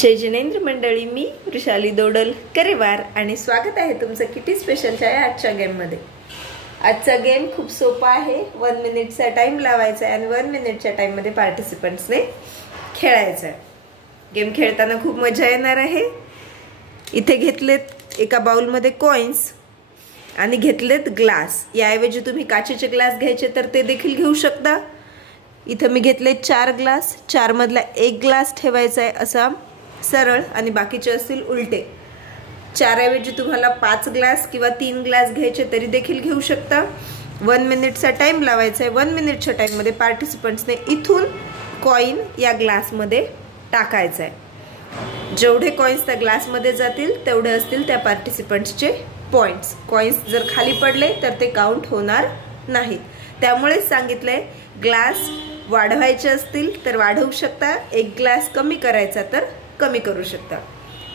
जय जिनेंद्र मंडळी, मी वृषाली दोडल करेवार आणि स्वागत आहे तुमचं किटी स्पेशलच्या आजच्या गेम मध्ये। आजचा गेम खूप सोपा आहे। 1 मिनिटचा टाइम लावायचा आहे आणि 1 मिनिटच्या टाइम मध्ये पार्टिसिपंट्सने खेळायचं आहे। गेम खेळताना खूप मजा येणार आहे। इथे घेतलेत एका बाउल मध्ये कॉइन्स आणि घेतलेत ग्लास। याऐवजी तुम्ही काचेचे ग्लास घ्यायचे तर ते देखील घेऊ शकता। इथे मी घेतले 4 ग्लास, 4 मधला 1 ग्लास ठेवायचा आहे असा सरळ आणि बाकीचे असतील उलटे। 4 ऐवजी तुम्हाला 5 ग्लास किंवा 3 ग्लास घ्यायचे तरी देखील घेऊ शकता। 1 मिनिटचा टाइम लावायचा आहे। 1 मिनिटच्या टाइम मध्ये पार्टिसिपंट्सने इथून कॉइन या ग्लास मध्ये टाकायचा आहे। जेवढे कॉइन्स त्या ग्लास मध्ये जातील तेवढे असतील त्या पार्टिसिपंट्सचे पॉइंट्स। कॉइन्स जर खाली पडले तर ते काउंट होणार नाहीत। त्यामुळे सांगितलंय ग्लास वाढवायचे असतील तर वाढवू शकता, 1 ग्लास कमी करायचा तर कमी करू शकता।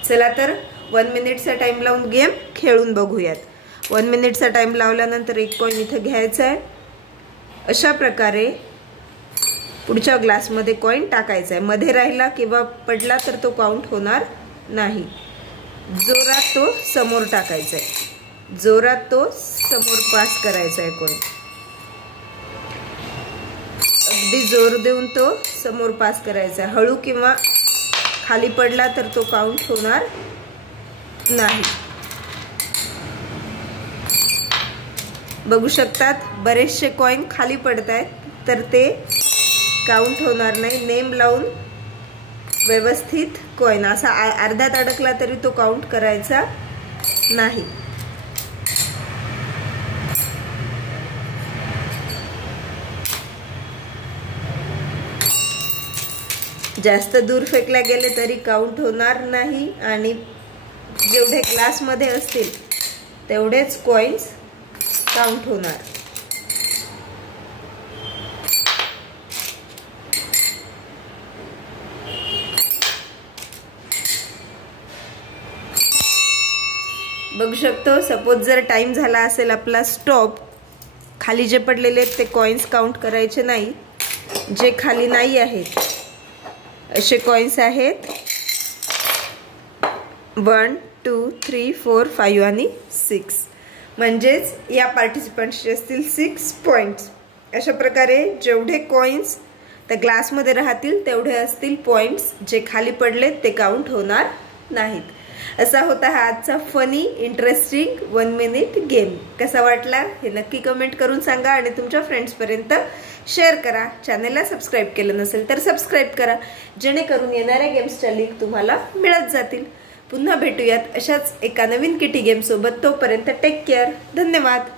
चला तर 1 मिनिटचा टाइम लावून गेम खेळून बघूयात। 1 मिनिटचा टाइम लावल्यानंतर 1 कॉइन इथे घ्यायचा आहे। अशा प्रकारे पुढच्या ग्लास मध्ये कॉइन टाकायचा आहे। मध्ये राहिला किंवा पडला तर तो काउंट होणार नाही। जोरात तो समोर टाकायचा आहे। जोरात तो समोर पास करायचा आहे कॉइन। अगदी जोर देऊन तो समोर पास करायचा आहे। हळू किंवा खाली पडला तर तो काउंट होणार नाही। बघू शकतात बरेचसे कॉइन खाली पडतायत तर ते काउंट होणार नाही। नेम लावून व्यवस्थित कॉइन असा अर्ध्यात अडकला तरी तो काउंट करायचा नाही। जास्त दूर फेकल्या गेले तरी काउंट होणार नाही आणि जेवढे ग्लास मध्ये असतील तेवढेच कॉइन्स काउंट होणार। बघू शकतो सपोज जर टाइम झाला असेल आपला स्टॉप, खाली जे पडलेले ते कॉइन्स काउंट करायचे नाही। जे खाली नाही आहेत असे कॉइन्स आहेत 1 2 3 4 5 आणि 6, म्हणजेच या पार्टिसिपंट्सचे असतील 6 पॉइंट्स। अशा प्रकारे जेवढे कॉइन्स त्या ग्लास मध्ये राहतील तेवढे असतील पॉइंट्स। जे खाली पडले ते काउंट होणार नाहीत। असा होता हा आजचा फनी इंटरेस्टिंग 1 मिनिट गेम। कसा वाटला हे नक्की कमेंट करून सांगा आणि तुमच्या फ्रेंड्स पर्यंत शेअर करा। चॅनलला सबस्क्राइब केलं नसेल तर सबस्क्राइब करा, जेणेकरून येणाऱ्या गेम्सच्या लिंक तुम्हाला मिळत जातील। पुन्हा भेटूयात अशाच एका नवीन किटी गेम सोबत। तोपर्यंत टेक केअर। धन्यवाद।